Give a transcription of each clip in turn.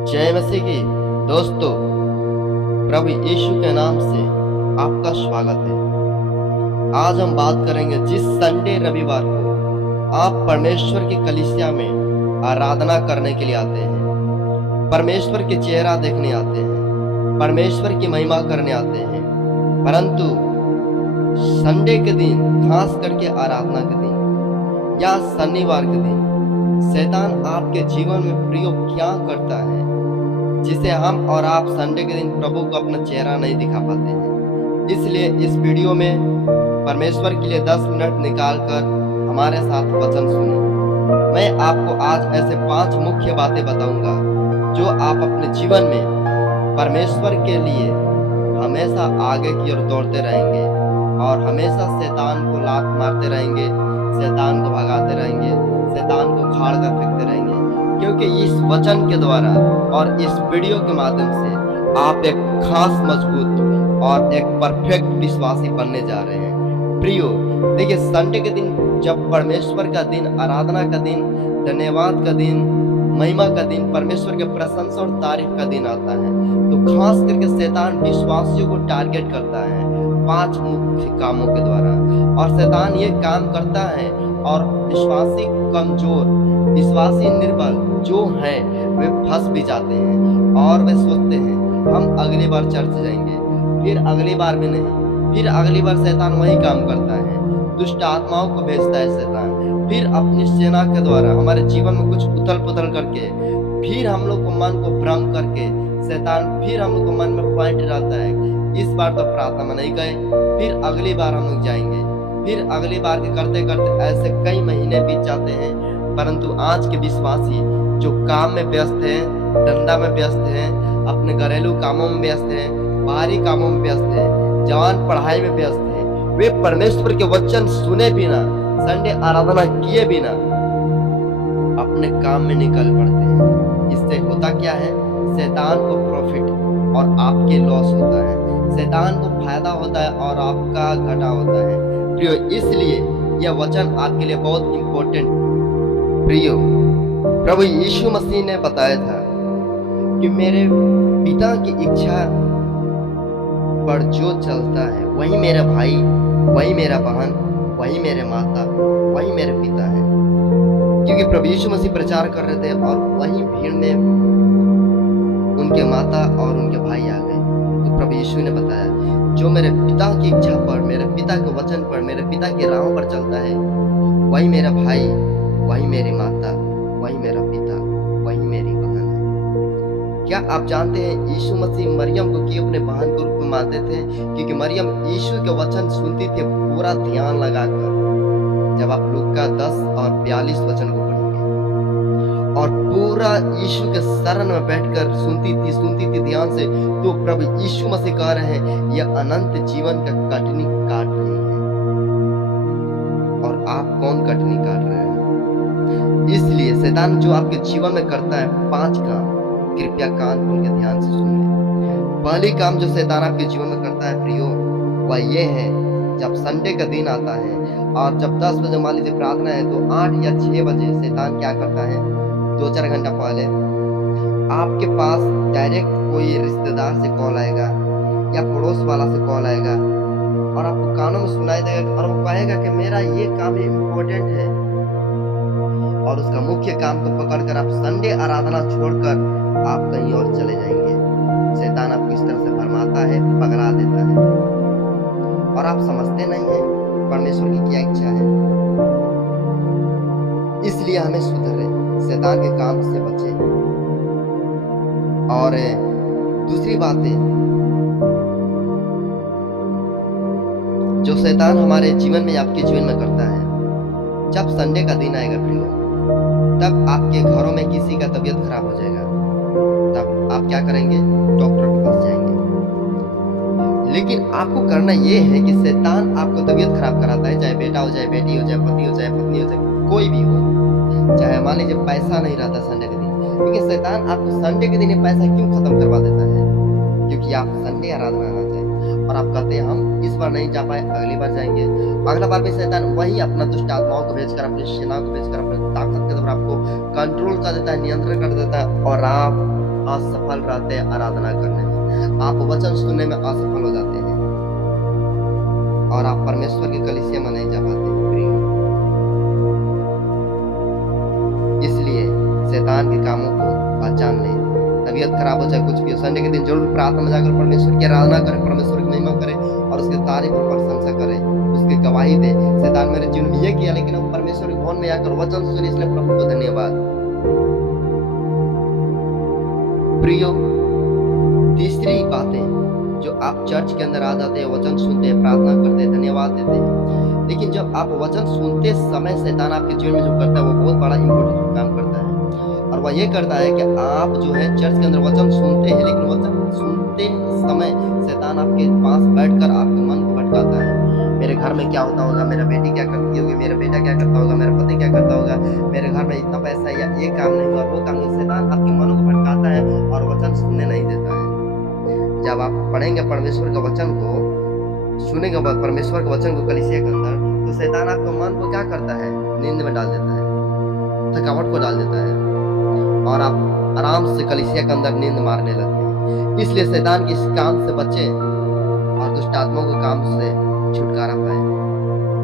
जय मसीह की दोस्तों, प्रभु यीशु के नाम से आपका स्वागत है। आज हम बात करेंगे जिस संडे रविवार को आप परमेश्वर की कलीसिया में आराधना करने के लिए आते हैं, परमेश्वर के चेहरा देखने आते हैं, परमेश्वर की महिमा करने आते हैं, परंतु संडे के दिन, खास करके आराधना के दिन या शनिवार के दिन, शैतान आपके जीवन में प्रयोग क्या करता है जिसे हम और आप संडे के दिन प्रभु को अपना चेहरा नहीं दिखा पाते हैं। इसलिए इस वीडियो में परमेश्वर के लिए 10 मिनट निकालकर हमारे साथ वचन सुने। मैं आपको आज ऐसे 5 मुख्य बातें बताऊंगा जो आप अपने जीवन में परमेश्वर के लिए हमेशा आगे की ओर दौड़ते रहेंगे और हमेशा शैतान को लात मारते रहेंगे, शैतान को भगाते रहेंगे, शैतान को उखाड़ कर फेंकते रहेंगे, क्योंकि इस वचन के द्वारा और इस वीडियो के माध्यम से आप एक खास, मजबूत और एक परफेक्ट विश्वासी बनने जा रहे हैं। प्रियो, देखिए, संडे के दिन जब परमेश्वर का दिन, आराधना का दिन, धन्यवाद का दिन, महिमा का दिन, परमेश्वर के प्रशंसा और तारीफ का दिन आता है, तो खास करके शैतान विश्वासियों को टारगेट करता है 5 मुख्य कामों के द्वारा। और शैतान ये काम करता है और विश्वासी कमजोर, विश्वासी निर्बल जो हैं वे फंस भी जाते हैं और वे सोचते हैं हम अगली बार चर्च जाएंगे, फिर अगली बार भी नहीं, फिर अगली बार शैतान वही काम करता है, दुष्ट आत्माओं को भेजता है शैतान, फिर अपनी सेना के द्वारा हमारे जीवन में कुछ उथल पुथल करके, फिर हम लोग को मन को भ्रम करके शैतान फिर हम लोग को मन में पॉइंट डालता है, इस बार तो प्रार्थना में नहीं गए, फिर अगली बार हम लोग जाएंगे, फिर अगली बार के करते करते ऐसे कई महीने बीत जाते हैं। परंतु आज के विश्वासी जो काम में व्यस्त हैं, धंधा में व्यस्त हैं, अपने घरेलू कामों में व्यस्त हैं, बाहरी कामों में व्यस्त हैं, जवान पढ़ाई में व्यस्त हैं, वे परमेश्वर के वचन सुने बिना, संडे आराधना किए बिना अपने काम में निकल पड़ते हैं। इससे होता क्या है? शैतान को प्रॉफिट और आपके लॉस होता है, शैतान को फायदा होता है और आपका घाटा होता है। प्रियो, इसलिए यह वचन आपके लिए बहुत इंपॉर्टेंट। प्रियो, प्रभु यीशु मसीह ने बताया था कि मेरे पिता की इच्छा पर जो चलता है वही मेरा भाई, वही मेरा बहन, वही मेरे माता, वही मेरे पिता है। क्योंकि प्रभु यीशु मसीह प्रचार कर रहे थे और वही भीड़ में उनके माता और उनके भाई आ गए। तो प्रभु यीशु ने बताया जो मेरे पिता की इच्छा पर, मेरे पिता के वचन पर, मेरे पिता की राहों पर चलता है वही मेरा भाई, वही मेरी माता, वही मेरा पिता, वही मेरी बहन है। क्या आप जानते हैं यीशु मसीह मरियम को क्यों अपने बहन के रूप में मानते थे? क्योंकि मरियम यीशु के वचन सुनती थी पूरा ध्यान लगाकर। जब आप लूका 10 और 42 वचन को पढ़ेंगे, और पूरा यीशु के शरण में बैठकर सुनती थी ध्यान से, तो प्रभु यीशु मसीह कह रहे हैं यह अनंत जीवन का कटनी काट रही है। और आप कौन कटनी काट रहे हैं? इसलिए शैतान जो आपके जीवन में करता है 5 काम, कृपया कान खोल के ध्यान से सुन लें। पहली काम जो शैतान आपके जीवन में करता है प्रियो, वह ये है, जब संडे का दिन आता है और जब 10 बजे मान लीजिए प्रार्थना है, तो 8 या 6 बजे शैतान क्या करता है, 2-4 घंटा पहले आपके पास डायरेक्ट कोई रिश्तेदार से कॉल आएगा या पड़ोस वाला से कॉल आएगा और आपको कानों में सुनाई देगा और वो कहेगा कि मेरा ये काम इम्पोर्टेंट है, और उसका मुख्य काम को पकड़कर आप संडे आराधना छोड़कर आप कहीं और चले जाएंगे। शैतान आपको इस तरह से भरमाता है, पगला देता है और आप समझते नहीं हैं परमेश्वर की क्या इच्छा है। इसलिए हमें सुधरे, शैतान के काम से बचे। और दूसरी बात है जो शैतान हमारे जीवन में, आपके जीवन में करता है, जब संडे का दिन आएगा प्रियो, तब आपके घरों में किसी का तबीयत खराब हो जाएगा, तब आप क्या करेंगे? डॉक्टर के पास जाएंगे। लेकिन आपको करना ये है कि शैतान आपको तबीयत खराब कराता है, चाहे बेटा हो, चाहे बेटी हो, चाहे पति हो, चाहे पत्नी हो, चाहे कोई भी हो, चाहे मान लीजिए पैसा नहीं रहता संडे के दिन, लेकिन शैतान आपको संडे के दिन पैसा क्यों खत्म करवा देता है? क्योंकि आप संडे आराधना आना चाहते हैं और आप कहते हैं हम इस बार नहीं जा पाए, अगली बार जाएंगे। अगला बार भी शैतान वही अपना दुष्ट आत्माओं को भेजकर, अपनी सेना को भेजकर, अपने ताकत के द्वारा आपको कंट्रोल कर देता है, नियंत्रण कर देता है, और आप असफल रहते हैं आराधना करने में, आप वचन सुनने में असफल हो जाते हैं और आप परमेश्वर की कलीसिया में नहीं जा पाते हैं। इसलिए शैतान के कामों को पहचान लें। तबीयत खराब हो चाहे कुछ भी हो, संडे के दिन जरूर प्रार्थना में जाकर परमेश्वर की आराधना करें, परमेश्वर की महिमा करें और उसके तारीफ और प्रशंसा करें, उसकी गवाही दे। शैतान मेरे जीवन में ये किया, लेकिन अब परमेश्वर के भवन में आकर वचन सुने, इसलिए प्रभु को धन्यवाद। प्रियो, तीसरी बातें जो आप चर्च के अंदर आ जाते हैं, वचन सुनते हैं, प्रार्थना करते हैं, धन्यवाद देते हैं, लेकिन जब आप वचन सुनते समय शैतान आपके जीवन में जो करता है वो बहुत बड़ा इंपॉर्टेंट काम करता है। और वह ये करता है कि आप जो है चर्च के अंदर वचन सुनते हैं, लेकिन वचन सुनते समय शैतान आपके पास बैठकर आपके मन को भटकाता है। मेरे घर में क्या होता होगा, मेरा बेटी क्या करती होगी, मेरा बेटा क्या करता होगा, मेरा पति क्या करता होगा, मेरे घर में इतना पैसा है, या ये काम नहीं हुआ, वो काम नहीं। शैतान आपके मन को भटकाता है और वचन सुनने नहीं देता है। जब आप पढ़ेंगे परमेश्वर का वचन को, सुनेंगे परमेश्वर के वचन को कलीसिया के अंदर, तो शैतान आपके मन को क्या करता है, नींद में डाल देता है, थकावट को डाल देता है और आप आराम से कलीसिया के अंदर नींद मारने लगते हैं। इसलिए शैतान के इस काम से बचे और दुष्ट आत्माओं के काम से छुटकारा पाए,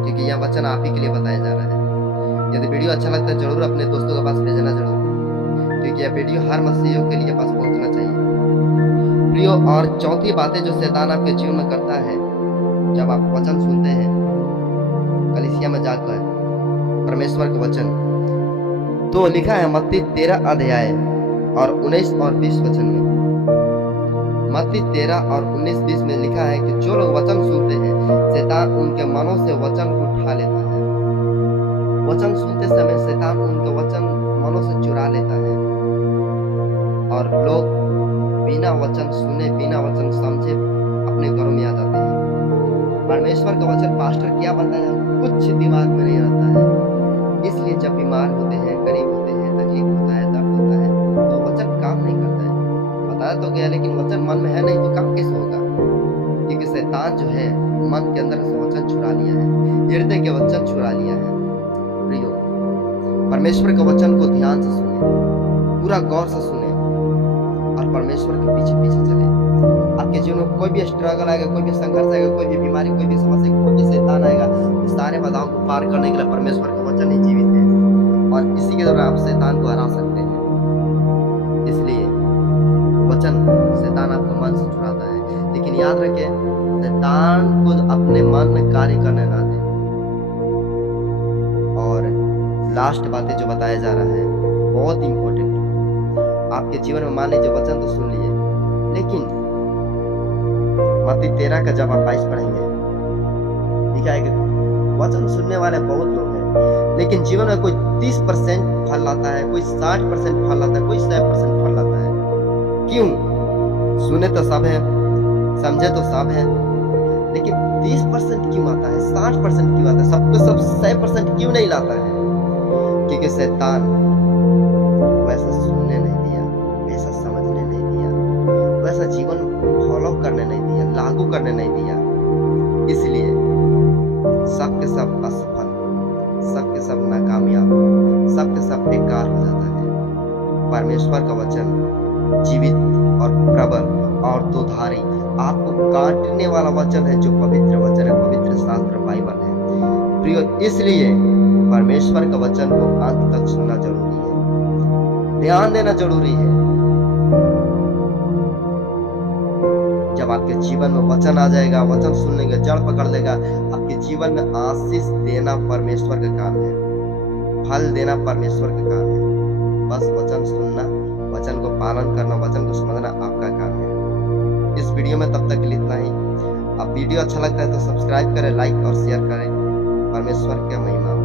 क्योंकि यह वचन आप ही के लिए बताया जा रहा है। यदि वीडियो अच्छा लगता है जरूर अपने दोस्तों के पास भेजना जरूर, क्योंकि यह वीडियो हर मसीहियों के लिए पास पहुंचना चाहिए। प्रियो, और चौथी बातें जो शैतान आपके जीवन में करता है, जब आप वचन सुनते हैं कलीसिया में जाकर परमेश्वर का वचन, तो लिखा है मत्ती 13 अध्याय और 19 और 20 वचन में, मत्ती 13 और 19-20 में लिखा है कि जो लोग वचन सुनते हैं, शैतान उनके मनों से वचन को उठा लेता है। वचन सुनते समय शैतान उनके वचन मनों से चुरा लेता है और लोग बिना वचन सुने, बिना वचन समझे अपने घरों में आ जाते हैं। परमेश्वर का वचन पास्टर क्या बताया, कुछ दिमाग में नहीं रहता है। इसलिए जब बीमार होते हैं, गरीब होते हैं, तकलीफ होता है, दर्द होता है, तो वचन काम नहीं करता है। बताया तो गया, लेकिन वचन मन में है नहीं तो काम कैसे होगा? क्योंकि शैतान जो है मन के अंदर से वचन चुरा लिया है, हृदय के वचन चुरा लिया है। प्रियो, परमेश्वर के वचन को ध्यान से सुने, पूरा गौर से सुने और परमेश्वर के पीछे पीछे चले। आपके जीवन में कोई भी स्ट्रगल आएगा, कोई भी संघर्ष आएगा, कोई भी बीमारी, कोई भी समस्या, कोई भी शैतान आएगा, तो सारे बाधाओं को पार करने के लिए परमेश्वर का वचन ही जीवित है और इसी के द्वारा आप शैतान को हरा सकते हैं। इसलिए वचन शैतान आपके मन से चुराता है, लेकिन याद रखें शैतान को अपने मन में कार्य करने ना दें। और लास्ट बातें जो बताया जा रहा है बहुत इंपॉर्टेंट। आपके जीवन में मान लीजिए वचन तो सुन लिए, लेकिन मत्ती 13 का जब आप 22 पढ़ेंगे, लिखा है कि वचन सुनने वाले बहुत लोग हैं, लेकिन जीवन में कोई 30% फल लाता है, कोई 60% फल लाता है, कोई 100% फल लाता है। क्यों? सुने तो सब है, समझे तो सब है, लेकिन 30% क्यों आता है, 60% क्यों आता है, सबको सब 100% क्यों नहीं लाता है? क्योंकि शैतान वैसा सुनने नहीं दिया, वैसा समझने नहीं दिया, वैसा जीवन फॉलो करने नहीं दिया, लागू करने नहीं दिया। इसलिए सबके सब असफल, सबके सब नाकामयाब, सबके सब बेकार हो जाता है। परमेश्वर का वचन जीवित और प्रबल और दोधारी, आपको काटने वाला वचन है, जो पवित्र वचन है, पवित्र शास्त्र बाइबल है। प्रियो, इसलिए परमेश्वर का वचन को अंत तक सुनना जरूरी है, ध्यान देना जरूरी है। जब आपके जीवन में वचन आ जाएगा, वचन सुनने का जड़ पकड़ लेगा, आपके जीवन में आशीष देना परमेश्वर का काम है, फल देना परमेश्वर का काम है। बस वचन सुनना, वचन को पालन करना, वचन को समझना आपका काम है। इस वीडियो में तब तक के लिए इतना ही। अब वीडियो अच्छा लगता है तो सब्सक्राइब करें, लाइक और शेयर करें। परमेश्वर की महिमा।